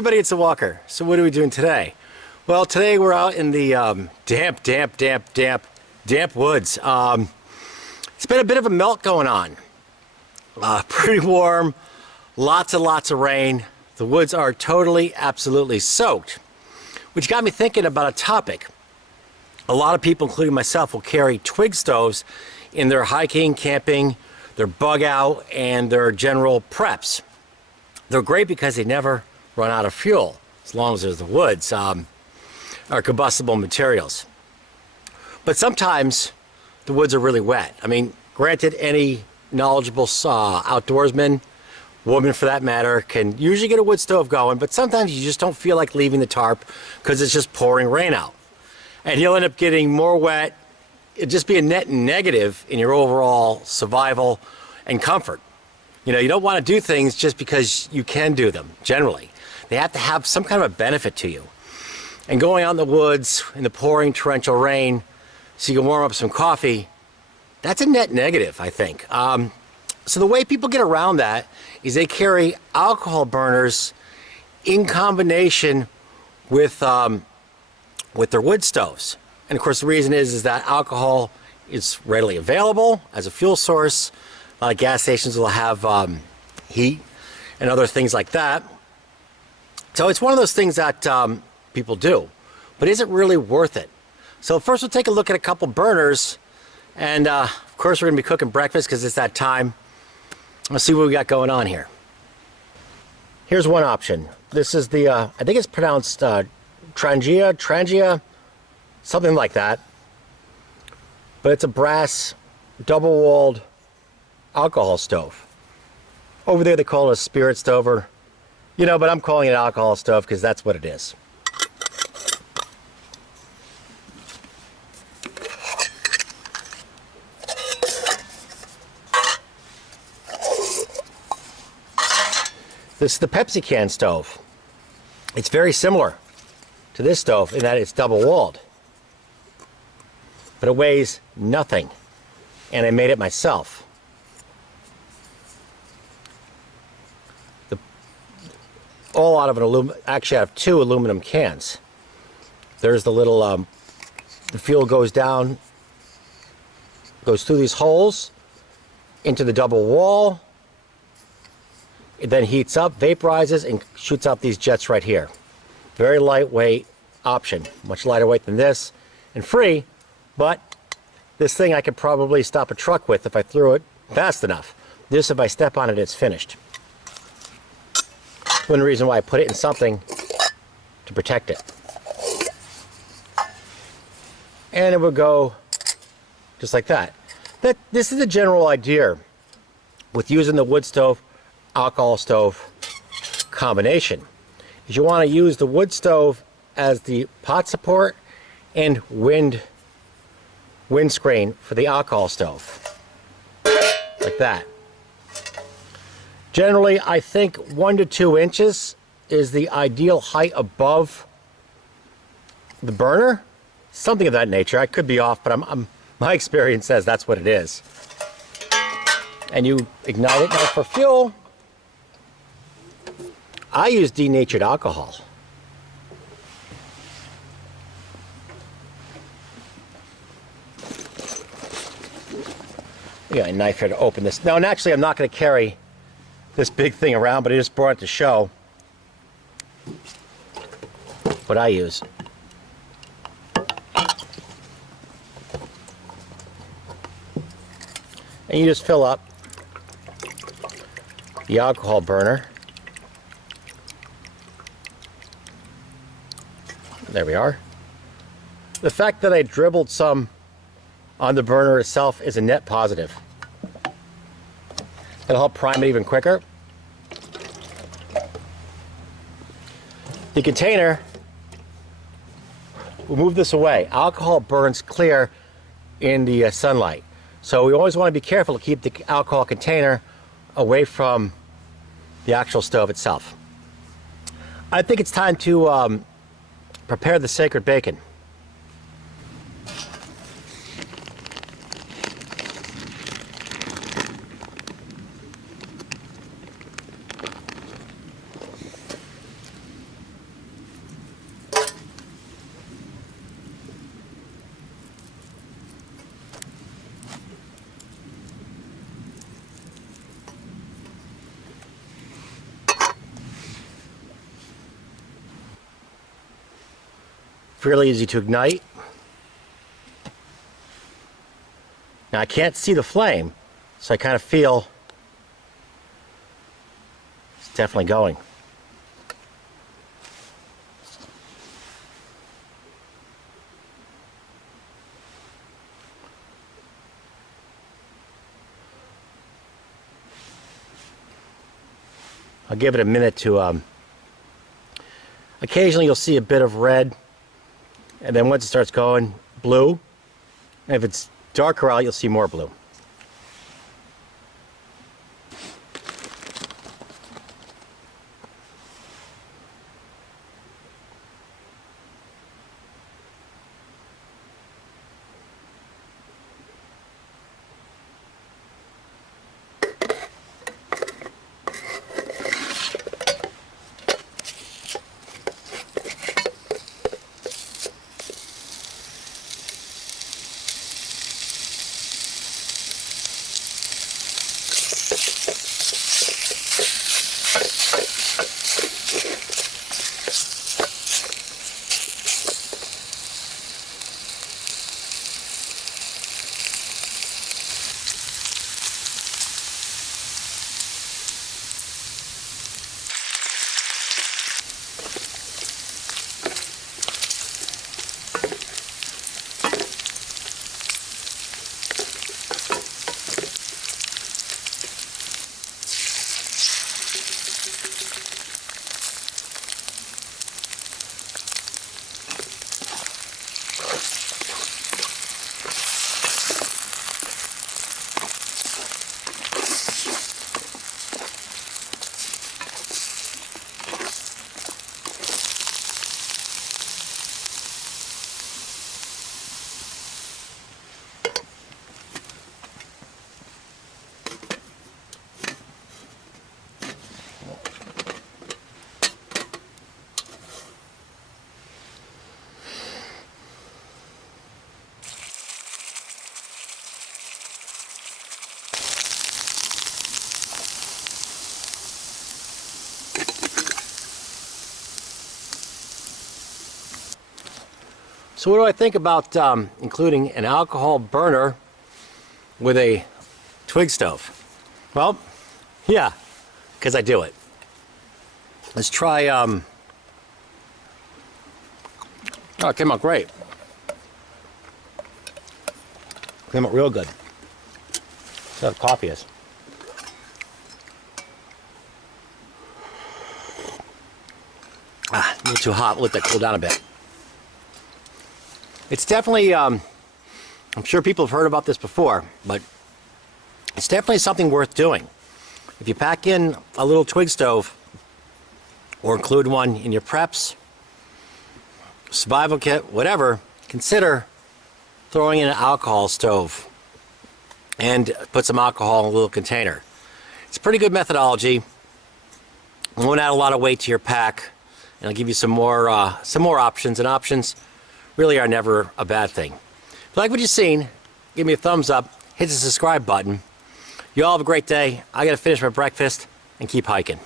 everybody, it's a Walker. So what are we doing today? Well, today we're out in the damp woods. It's been a bit of a melt going on. Pretty warm, lots and lots of rain. The woods are totally, absolutely soaked, which got me thinking about a topic. A lot of people, including myself, will carry twig stoves in their hiking, camping, their bug out, and their general preps. They're great because they never run out of fuel, as long as there's the woods, are combustible materials. But sometimes the woods are really wet. I mean, granted, any knowledgeable outdoorsman, woman for that matter, can usually get a wood stove going, but sometimes you just don't feel like leaving the tarp because it's just pouring rain out. And you'll end up getting more wet. It'd just be a net negative in your overall survival and comfort. You know, you don't want to do things just because you can do them, generally. They have to have some kind of a benefit to you. And going out in the woods in the pouring torrential rain so you can warm up some coffee, that's a net negative, I think. So the way people get around that is they carry alcohol burners in combination with their wood stoves. And of course the reason is that alcohol is readily available as a fuel source. A lot of gas stations will have heat and other things like that. So it's one of those things that people do, but is it really worth it? So first we'll take a look at a couple burners, and of course we're going to be cooking breakfast because it's that time. Let's see what we got going on here. Here's one option. This is the, I think it's pronounced Trangia, something like that. But it's a brass, double-walled alcohol stove. Over there they call it a spirit stove, or, you know, but I'm calling it an alcohol stove because that's what it is. This is the Pepsi can stove. It's very similar to this stove in that it's double-walled, but it weighs nothing, and I made it myself. All out of an aluminum. Actually, I have two aluminum cans. There's the little, the fuel goes down, goes through these holes into the double wall. It then heats up, vaporizes, and shoots out these jets right here. Very lightweight option, much lighter weight than this, and free, but this thing I could probably stop a truck with if I threw it fast enough. This, if I step on it, it's finished. One reason why I put it in something to protect it. And it would go just like that. This is the general idea with using the wood stove, alcohol stove combination. Is you want to use the wood stove as the pot support and windscreen for the alcohol stove. Like that. Generally, I think 1 to 2 inches is the ideal height above the burner. Something of that nature. I could be off, but my experience says that's what it is. And you ignite it now for fuel. I use denatured alcohol. I got a knife here to open this. Now, naturally, I'm not going to carry this big thing around, but I just brought it to show what I use. And you just fill up the alcohol burner. There we are. The fact that I dribbled some on the burner itself is a net positive. It'll help prime it even quicker. The container, we'll move this away. Alcohol burns clear in the sunlight. So we always want to be careful to keep the alcohol container away from the actual stove itself. I think it's time to prepare the sacred bacon. Fairly easy to ignite. Now I can't see the flame, so I kind of feel it's definitely going. I'll give it a minute to, occasionally you'll see a bit of red, and then once it starts going, blue. And if it's darker out, you'll see more blue. So what do I think about including an alcohol burner with a twig stove? Well, yeah, because I do it. Let's try, oh, it came out great. Came out real good. That's how the coffee is. A little too hot, let that cool down a bit. It's definitely, I'm sure people have heard about this before, but it's definitely something worth doing. If you pack in a little twig stove, or include one in your preps, survival kit, whatever, consider throwing in an alcohol stove and put some alcohol in a little container. It's a pretty good methodology. It won't add a lot of weight to your pack, and it'll give you some more options, and options really are never a bad thing. If you like what you've seen, give me a thumbs up, hit the subscribe button. You all have a great day. I gotta finish my breakfast and keep hiking.